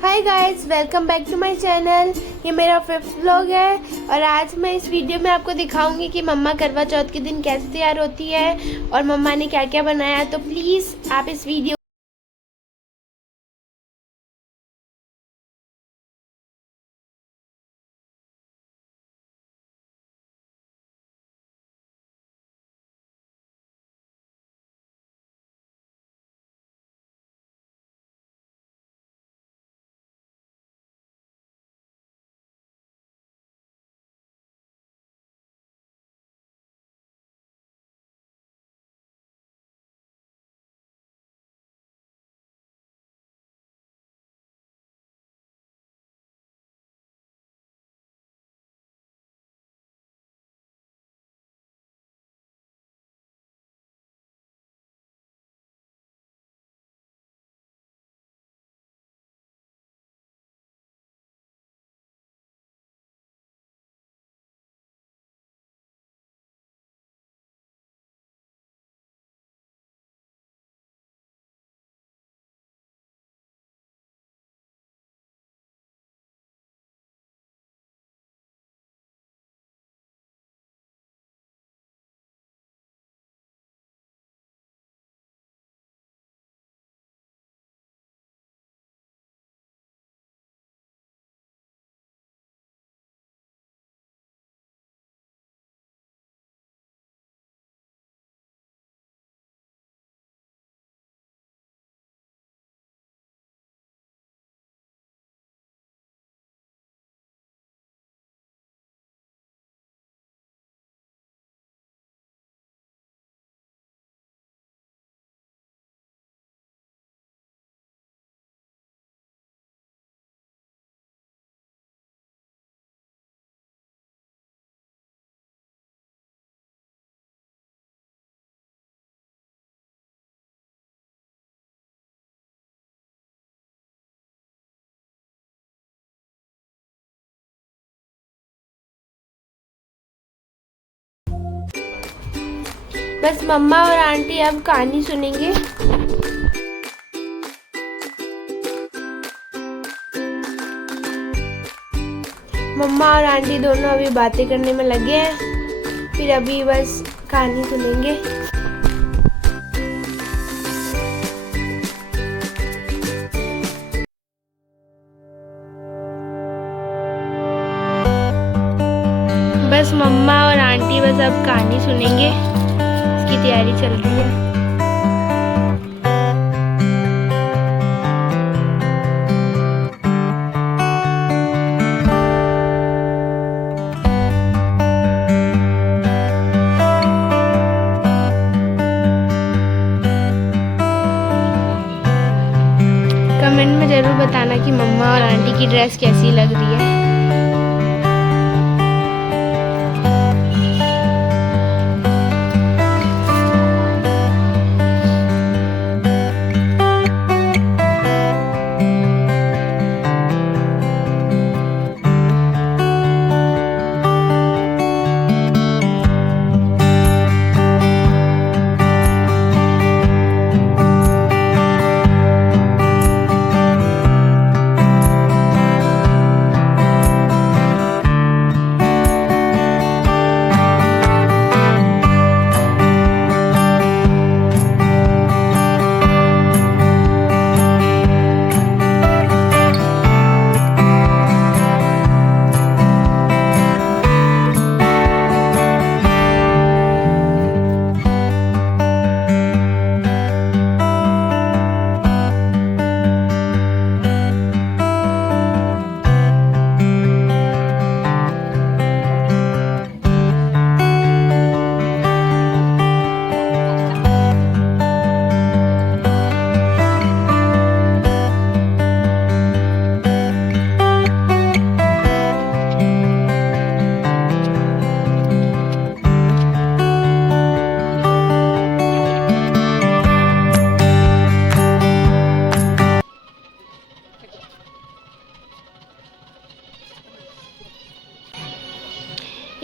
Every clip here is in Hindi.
Hi guys, welcome back to my channel. ये मेरा 5th व्लॉग है और आज मैं इस वीडियो में आपको दिखाऊंगी कि मम्मा करवा चौथ के दिन कैसे तैयार होती है और मम्मा ने क्या क्या बनाया। तो प्लीज़ आप इस वीडियो बस मम्मा और आंटी अब कहानी सुनेंगे। मम्मा और आंटी दोनों अभी बातें करने में लगे हैं, फिर अभी बस कहानी सुनेंगे। बस मम्मा और आंटी बस अब कहानी सुनेंगे, इसकी तैयारी चल रही है। कमेंट में ज़रूर बताना कि मम्मा और आंटी की ड्रेस कैसी लग रही है।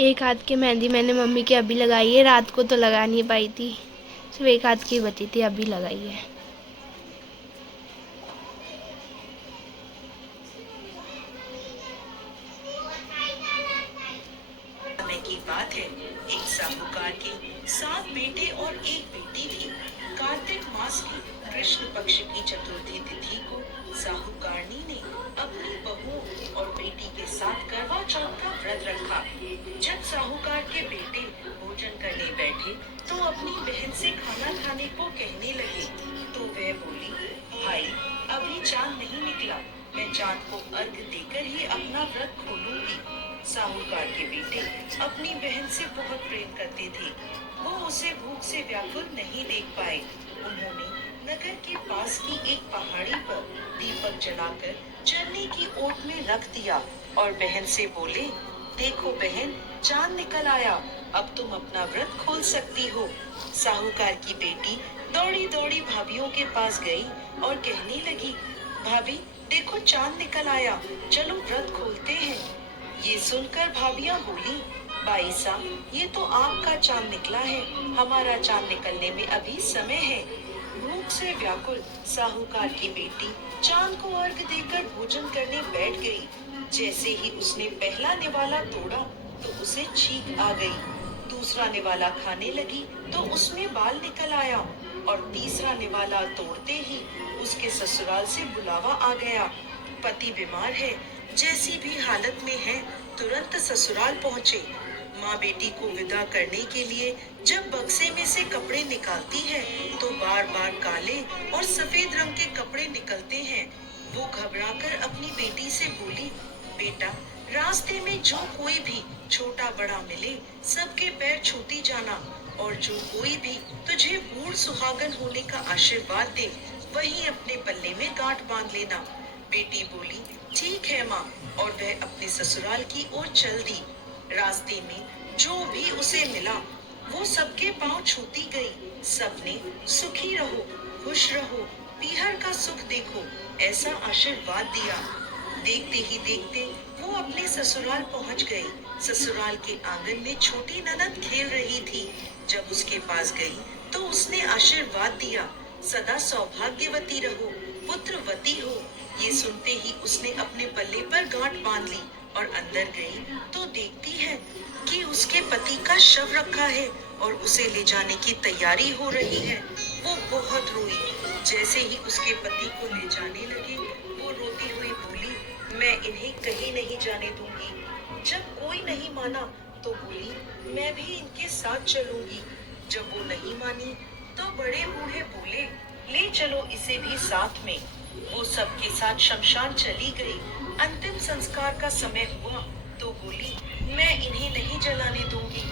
एक हाथ की मेहंदी मैंने मम्मी की अभी लगाई है, रात को तो लगा नहीं पाई थी, सिर्फ एक हाथ की बची थी, अभी लगाई है। साहूकार के बेटे भोजन करने बैठे तो अपनी बहन से खाना खाने को कहने लगे। तो वह बोली, भाई अभी चांद नहीं निकला, मैं चांद को अर्घ देकर ही अपना व्रत खोलूंगी। साहूकार के बेटे अपनी बहन से बहुत प्रेम करते थे। वो उसे भूख से व्याकुल नहीं देख पाए। उन्होंने नगर के पास की एक पहाड़ी पर दीपक जलाकर चलने की ओट में रख दिया और बहन से बोले, देखो बहन, चांद निकल आया, अब तुम अपना व्रत खोल सकती हो। साहूकार की बेटी दौड़ी दौड़ी भाभीियों के पास गई और कहने लगी, भाभी देखो चांद निकल आया, चलो व्रत खोलते हैं। ये सुनकर भाभियां बोली, बाई साहब ये तो आपका चांद निकला है, हमारा चांद निकलने में अभी समय है। भूख से व्याकुल साहूकार की बेटी चांद को अर्घ देकर भोजन करने बैठ गई। जैसे ही उसने पहला निवाला तोड़ा तो उसे छींक आ गई। दूसरा निवाला खाने लगी तो उसमें बाल निकल आया और तीसरा निवाला तोड़ते ही उसके ससुराल से बुलावा आ गया। पति बीमार है, जैसी भी हालत में है तुरंत ससुराल पहुँचे। माँ बेटी को विदा करने के लिए जब बक्से में से कपड़े निकालती है तो बार बार काले और सफेद रंग के कपड़े निकलते हैं। वो घबराकर अपनी बेटी से बोली, बेटा रास्ते में जो कोई भी छोटा बड़ा मिले सबके पैर छूती जाना, और जो कोई भी तुझे बूढ़ सुहागन होने का आशीर्वाद दे वही अपने पल्ले में गांठ बांध लेना। बेटी बोली, ठीक है माँ, और वह अपने ससुराल की ओर चल दी। रास्ते में जो भी उसे मिला वो सबके पांव छूती गई। सबने सुखी रहो, खुश रहो, पीहर का सुख देखो ऐसा आशीर्वाद दिया। देखते ही देखते वो अपने ससुराल पहुंच गई। ससुराल के आंगन में छोटी ननद खेल रही थी। जब उसके पास गई तो उसने आशीर्वाद दिया, सदा सौभाग्यवती रहो, पुत्रवती हो। ये सुनते ही उसने अपने पल्ले पर गांठ बांध ली और अंदर गई तो देखती है कि उसके पति का शव रखा है और उसे ले जाने की तैयारी हो रही है। वो बहुत रोई। जैसे ही उसके पति को ले जाने लगी वो रोती हुई बोली, मैं इन्हें कहीं नहीं जाने दूंगी। जब कोई नहीं माना तो बोली, मैं भी इनके साथ चलूंगी। जब वो नहीं मानी तो बड़े बूढ़े बोले, ले चलो इसे भी साथ में। वो सबके साथ शमशान चली गई। अंतिम संस्कार का समय हुआ तो बोली, मैं इन्हें नहीं जलाने दूंगी।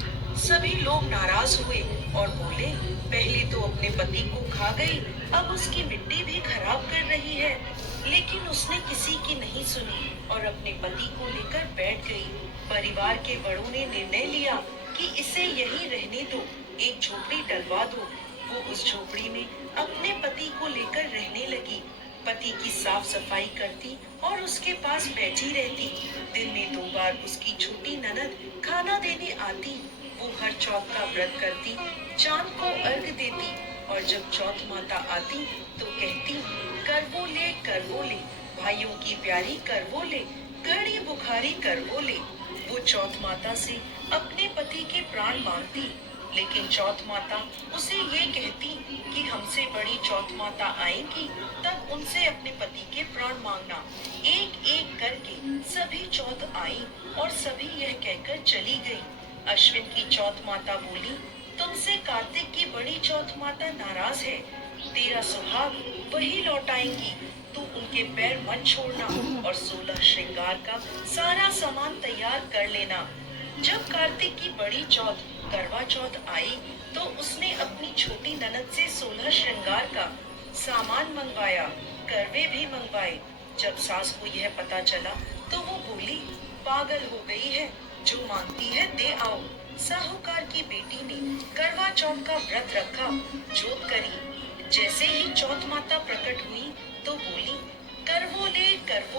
सभी लोग नाराज हुए और बोले, पहले तो अपने पति को खा गई, अब उसकी मिट्टी भी खराब कर रही है। लेकिन उसने किसी की नहीं सुनी और अपने पति को लेकर बैठ गई। परिवार के बड़ों ने निर्णय लिया कि इसे यहीं रहने दो, एक झोपड़ी डलवा दो। वो उस झोपड़ी में अपने पति को लेकर रहने लगी। पति की साफ सफाई करती और उसके पास बैठी रहती। दिन में 2 बार उसकी छोटी ननद खाना देने आती। वो हर चौथ का व्रत करती, चांद को अर्घ देती और जब चौथ माता आती तो कहती, करवो ले, भाइयों की प्यारी करवो ले, घड़ी बुखारी करवो ले। वो चौथ माता से अपने पति के प्राण मांगती, लेकिन चौथ माता उसे ये कहती कि हमसे बड़ी चौथ माता आएंगी तब उनसे अपने पति के प्राण मांगना। एक एक करके सभी चौथ आई और सभी यह कहकर चली गई। अश्विन की चौथ माता बोली, तुमसे कार्तिक की बड़ी चौथ माता नाराज है, तेरा सुहाग वही लौटाएंगी, तू उनके पैर मत छोड़ना और 16 श्रृंगार का सारा सामान तैयार कर लेना। जब कार्तिक की बड़ी चौथ करवा चौथ आई तो उसने अपनी छोटी ननद से 16 श्रृंगार का सामान मंगवाया, करवे भी मंगवाए। जब सास को यह पता चला तो वो बोली, पागल हो गई है, जो मांगती है दे आओ। साहूकार की बेटी ने करवा चौथ का व्रत रखा, जोत करी। जैसे ही चौथ माता प्रकट हुई तो बोली, करवो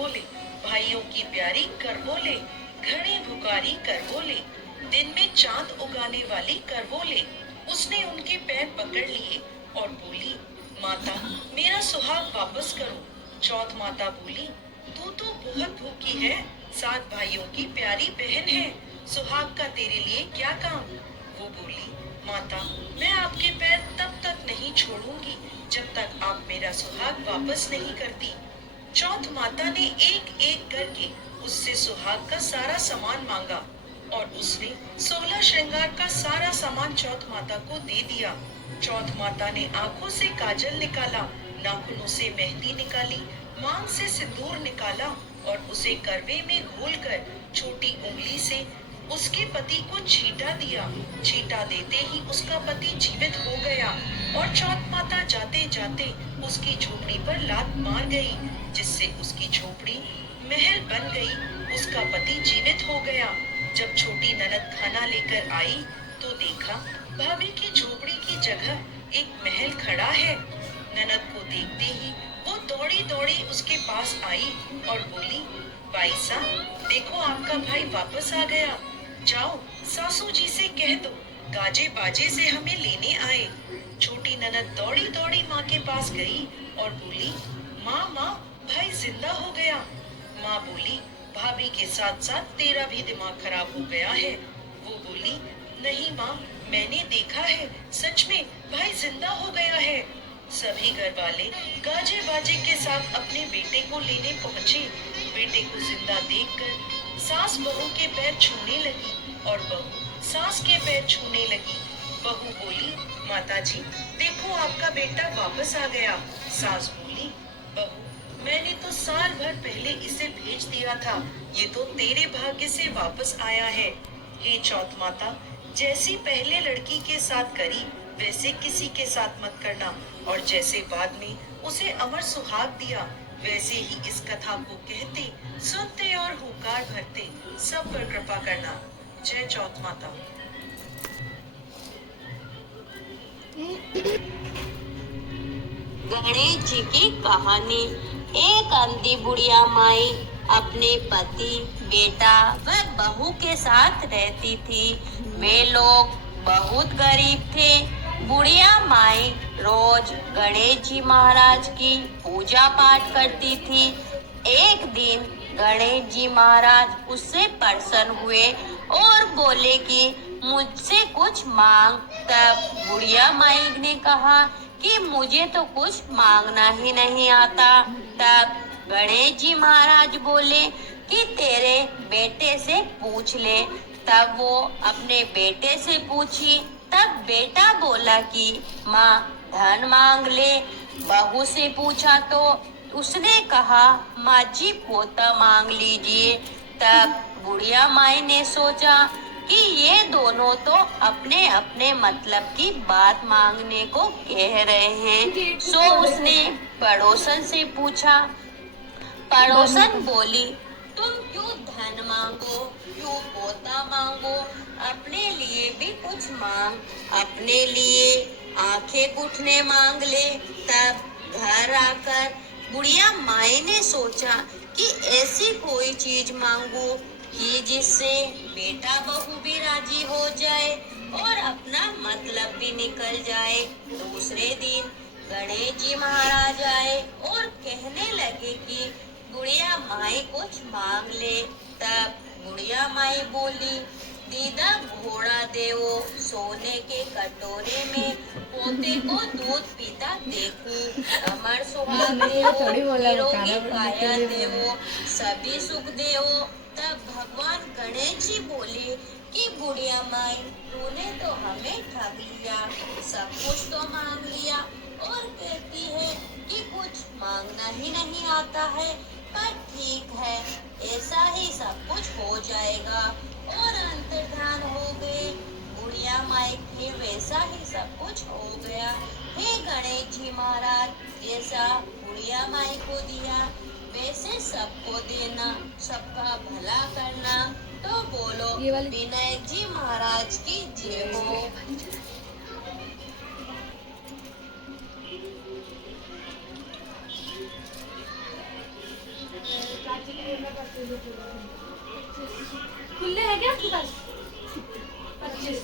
ले, भाइयों की प्यारी करवो ले, घड़ी भुकारी करवो ले, दिन में चांद उगाने वाली करवो ले। उसने उनके पैर पकड़ लिए और बोली, माता मेरा सुहाग वापस करो। चौथ माता बोली, तू तो बहुत भूखी है, 7 भाइयों की प्यारी बहन है, सुहाग का तेरे लिए क्या काम। वो बोली, माता मैं आपके पैर तब तक नहीं छोड़ूंगी जब तक आप मेरा सुहाग वापस नहीं करती। चौथ माता ने एक एक करके उससे सुहाग का सारा सामान मांगा। और उसने 16 श्रृंगार का सारा सामान चौथ माता को दे दिया। चौथ माता ने आंखों से काजल निकाला, नाखूनों से मेहंदी निकाली, मांग से सिंदूर निकाला और उसे करवे में घोलकर छोटी उंगली से उसके पति को छींटा दिया। छींटा देते ही उसका पति जीवित हो गया और चौथ माता जाते जाते उसकी झोपड़ी पर लात मार गई, जिससे उसकी झोपड़ी महल बन गई। उसका पति जीवित हो गया। जब छोटी ननद खाना लेकर आई तो देखा भाभी की झोपड़ी की जगह एक महल खड़ा है। ननद को देखते ही वो दौड़ी दौड़ी उसके पास आई और बोली, भाई साहब देखो आपका भाई वापस आ गया। जाओ सासू जी से कह दो गाजे बाजे से हमें लेने आए। छोटी ननद दौड़ी दौड़ी माँ के पास गई और बोली, माँ माँ भाई जिंदा हो गया। माँ बोली, भाभी के साथ साथ तेरा भी दिमाग खराब हो गया है। वो बोली, नहीं माँ मैंने देखा है, सच में भाई जिंदा हो गया है। सभी घर वाले गाजे बाजे के साथ अपने बेटे को लेने पहुँचे। बेटे को जिंदा देखकर सास बहू के पैर छूने लगी और बहू सास के पैर छूने लगी। बहू बोली, माताजी देखो आपका बेटा वापस आ गया। सास बोली, बहू मैंने तो साल भर पहले इसे भेज दिया था, ये तो तेरे भाग्य से वापस आया है। हे चौथ माता, जैसी पहले लड़की के साथ करी वैसे किसी के साथ मत करना, और जैसे बाद में उसे अमर सुहाग दिया वैसे ही इस कथा को कहते, सुनते और हुंकार भरते सब पर कृपा करना। जय चौथ माता। गणेश जी की कहानी। एक अंधी बुढ़िया माई अपने पति, बेटा व बहू के साथ रहती थी। वे लोग बहुत गरीब थे। बुढ़िया माई रोज गणेश जी महाराज की पूजा पाठ करती थी। एक दिन गणेश जी महाराज उससे प्रसन्न हुए और बोले कि मुझसे कुछ मांग। तब बुढ़िया माई ने कहा कि मुझे तो कुछ मांगना ही नहीं आता। तब गणेश जी महाराज बोले कि तेरे बेटे से पूछ ले। तब वो अपने बेटे से पूछी। तब बेटा बोला कि माँ धन मांग ले। बहू से पूछा तो उसने कहा माँ जी पोता मांग लीजिए। तब बुढ़िया माई ने सोचा कि ये दोनों तो अपने अपने मतलब की बात मांगने को कह रहे हैं। सो उसने पड़ोसन से पूछा। पड़ोसन बोली, तुम क्यों धन मांगो, क्यों पोता मांगो, अपने लिए भी कुछ मांग। अपने लिए आंखें घुटने मांग ले। तब घर आकर बुढ़िया माई ने सोचा कि ऐसी कोई चीज मांगू कि जिससे बेटा बहू भी राजी हो जाए और अपना मतलब भी निकल जाए। दूसरे दिन गणेश जी महाराज आए और कहने लगे कि बुढ़िया माई कुछ मांग ले। तब बुढ़िया माई बोली, दीदा घोड़ा देवो, सोने के कटोरे में पोते को दूध पीता देखूं। अमर सुहाग देवो, निरोगी काया देवो, सभी सुख देवो। तब भगवान गणेश जी बोले कि बुढ़िया माई तूने तो हमें ठग लिया, सब कुछ तो मांग लिया और कहती है कि कुछ मांगना ही नहीं आता है। पर ठीक है, ऐसा ही सब कुछ हो जाएगा। और अंतर्धान हो गए। बुढ़िया माई के वैसा ही सब कुछ हो गया। हे गणेश जी महाराज, जैसा बुढ़िया माई को दिया वैसे सबको देना, सबका भला करना। तो बोलो विनायक जी महाराज की जय हो। खुले है क्या आपके पास? 25।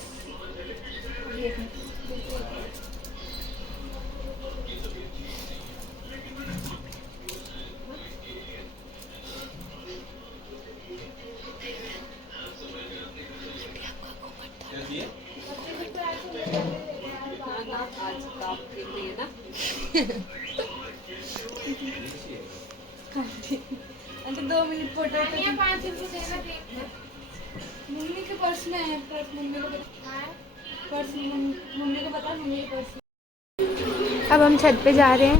अच्छा 2 मिनट फोटो 5 रुपए देना। मम्मी के पर्स में है, पर्स मम्मी को बता, पर्स मम्मी को बता, मम्मी के पर्स। अब हम छत पे जा रहे हैं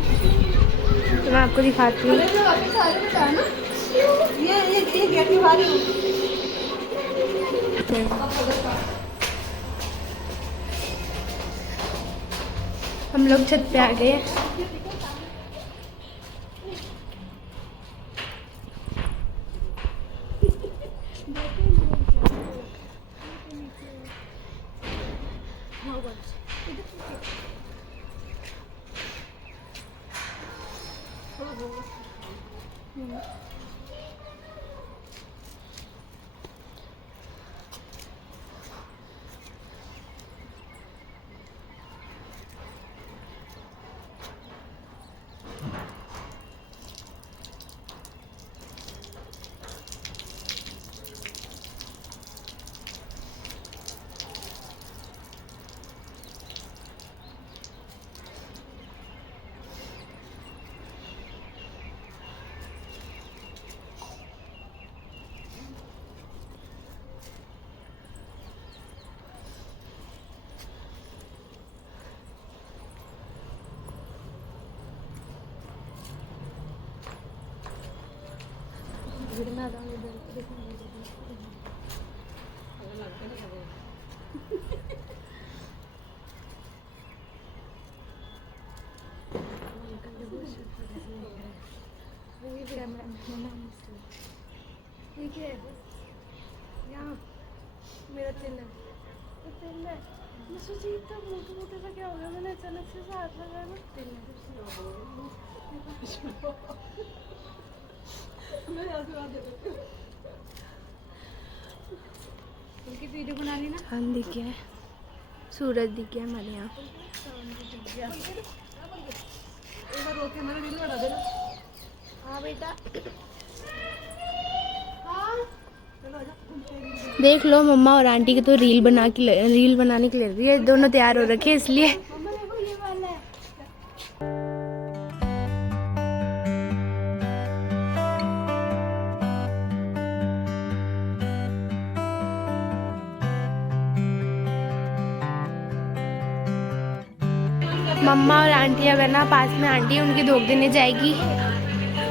तो मैं आपको दिखाती हूँ। अरे तो वापस आ रहे बता ना, ये गेट के बाहर ही हूँ। हम लोग छत पे आ गए हैं। मेरा तिल है, मैं सोची इतना मोटा मोटा सा क्या हो गया, मैंने अचानक से हाथ लगाया ना, तिल है। उनकी वीडियो बना ली ना। हाँ दिख गया है, सूरज दिख गया हमारे यहाँ। एक बार रोक के मेरा रील बना देना। हाँ बेटा, हाँ चलो आजा। देख लो मम्मा और आंटी की तो रील बनाने के लिए रही है। दोनों तैयार हो रखे हैं इसलिए। मम्मा देखो ये वाला है। मम्मा और आंटी अगर ना पास में आंटी है, उनकी धोख देने जाएगी।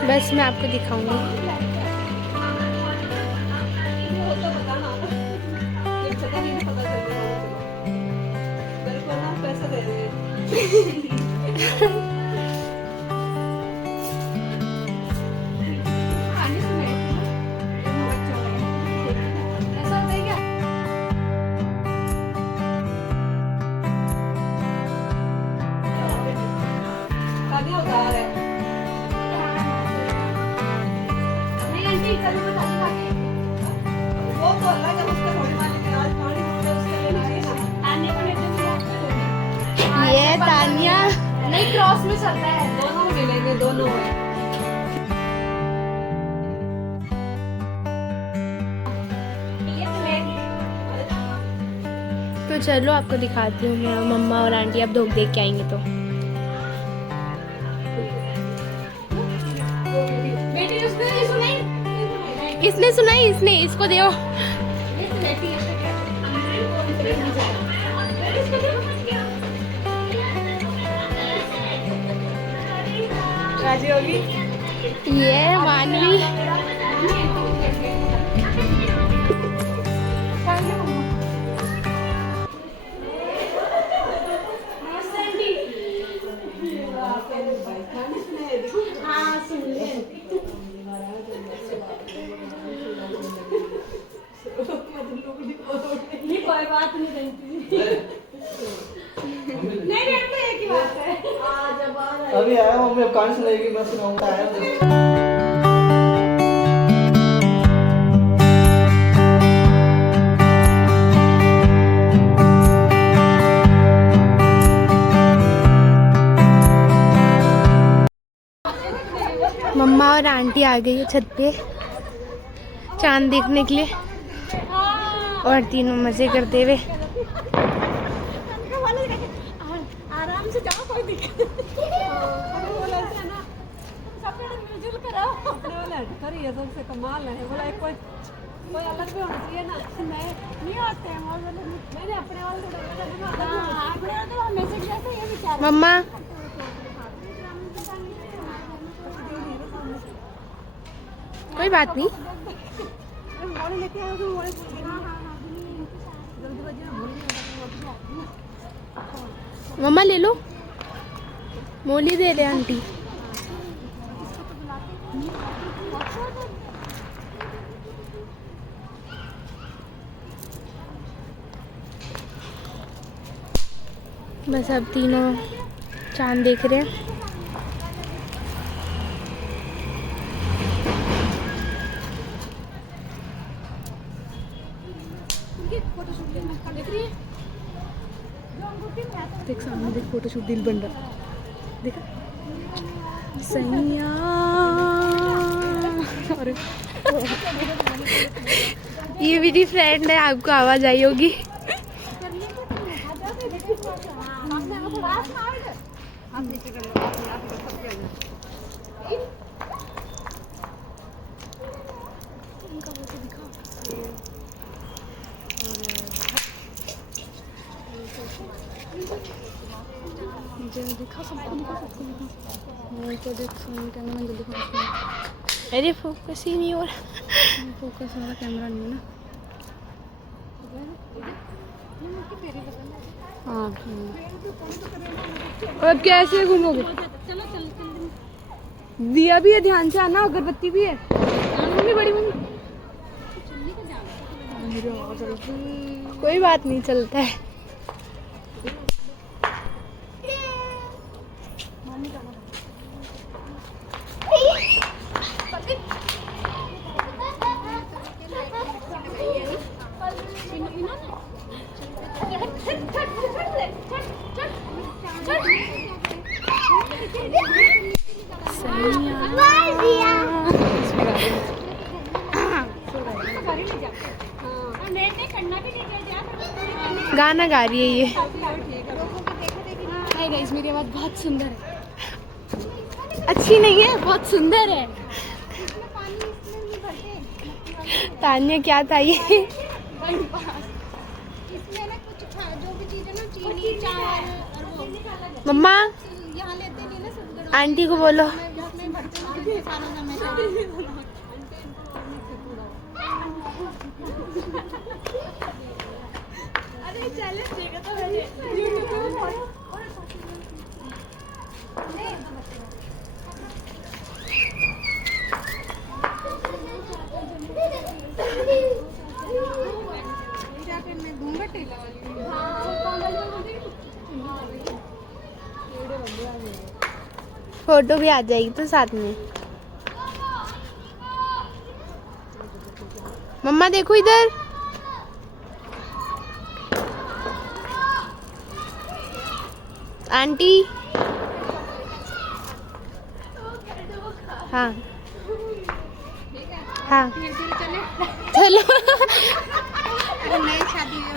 बस मैं आपको दिखाऊंगी। ये तानिया नहीं, क्रॉस में चलता है। दोनों मिलेंगे, दोनों। तो चलो आपको दिखाती हूँ मैं। मम्मा और आंटी अब धोख देख के आएंगे तो। बेटी उसने नहीं सुनाई। किसने सुनाई? इसने, इसको दो। राजी होगी। ये मानवी। कोई बात नहीं रहती। नहीं रहता, एक ही बात है। अभी आया हूँ, मम्मी अब कहानी सुनाएगी, मैं सुनाऊंगा। आया मम्मा और आंटी आ गई है छत पे चांद देखने के लिए, और तीनों मजे करते हुए। आराम से जाओ, कोई दिक्कत नहीं। बोला ऐसा ना, सब मिलजुल कर आओ। अपने वाला करिए, सबसे कमाल है। बोला एक कोई कोई अलग भी होना चाहिए ना, नए नहीं होते हैं और मैंने अपने वाले तो हमेशा जैसे ये विचार मम्मा कोई बात नहीं। मोड़े लेके आए तो मोड़े जल्दी बजे मम्मा ले लो, मोली दे रहे आंटी। बस अब तीनों चांद देख रहे हैं। देख सामने देख फोटोशूट दिल बन रहा देखा सैया। अरे ये मेरी फ्रेंड है, आपको आवाज आई होगी। दिखा सबको तो देख कैमरा में जल्दी फोकस अरे फोकस ही नहीं हो रहा। फोकस वाला कैमरा नहीं है ना। हाँ और कैसे घूमोगे? दिया भी है, ध्यान से आना, अगरबत्ती भी है। मम्मी बड़ी मम्मी कोई बात नहीं, चलता है। गाना गा रही है ये। हाय गाइस, मेरी आवाज बहुत सुंदर है। अच्छी नहीं है, बहुत सुंदर है। तान्या क्या था ये? इसमें ना कुछ जो भी चीजें ना चीनी चावल और वो मम्मा यहाँ लेते नहीं ना सब। आंटी को बोलो। इसमें भरते हैं सारा समय। अरे चले देखा तो मैंने क्या करना, घूंघट ढीला वाली। फोटो भी आ जाएगी तो साथ में। मम्मा देखो इधर। आंटी हाँ हाँ चलो। नई शादी में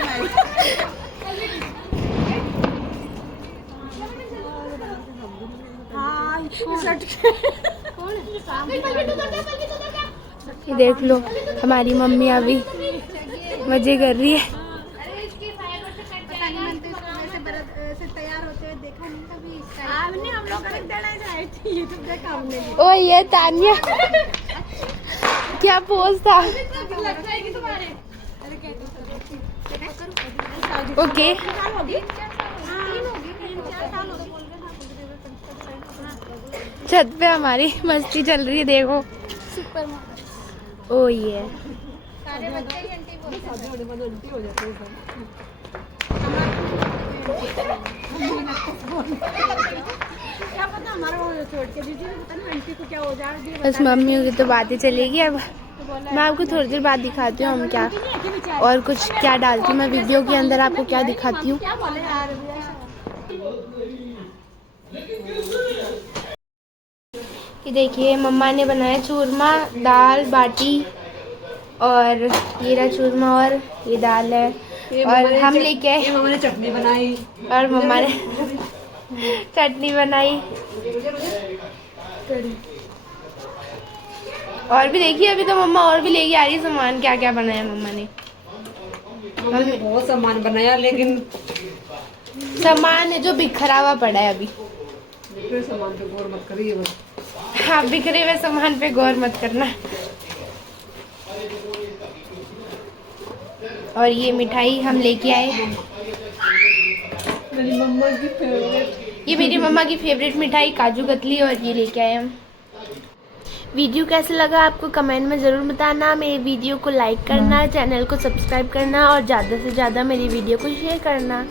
ये देख लो, हमारी मम्मी अभी मजे कर रही है। तैयार होते हुए देखा नहीं कभी। हम लोग अलग देना जाए थे, यूट्यूब देखा हमने। ओ ये तान्या क्या पोज था। लग जाएगी तुम्हारे। ओके छत पे हमारी मस्ती चल रही है, देखो। ओ ये सारे बच्चे ही आंटी बोलते हैं। क्या पता हमारा वो छोड़ के दीजिए, पता नहीं आंटी को क्या हो जाए। बस मम्मी की तो बातें चलेगी। अब मैं आपको थोड़ी देर बाद दिखाती हूँ हम क्या और कुछ क्या डालती हूँ मैं वीडियो के अंदर, आपको क्या दिखाती हूँ। क्या बोले यार। ये देखिए मम्मा ने बनाया चूरमा, दाल बाटी और ये रहा चूरमा और ये दाल है। और हम लेके आए, मम्मा ने चटनी बनाई और मम्मा ने चटनी बनाई और भी देखिए, अभी तो मम्मा और भी लेके आ रही है सामान। क्या क्या बनाया मम्मा ने? हमने बहुत सामान बनाया, लेकिन सामान है जो बिखरा हुआ पड़ा है अभी। दूसरे सामान पे गौर मत करिए बस। हाँ, बिखरे हुए सामान पे गौर मत करना। और ये मिठाई हम लेके आए, मेरी मम्मा की फेवरेट। ये मेरी मम्मा की फेवरेट मिठाई काजू कतली, और ये लेके आए हम। वीडियो कैसा लगा आपको कमेंट में ज़रूर बताना। मेरे वीडियो को लाइक करना, चैनल को सब्सक्राइब करना और ज़्यादा से ज़्यादा मेरी वीडियो को शेयर करना।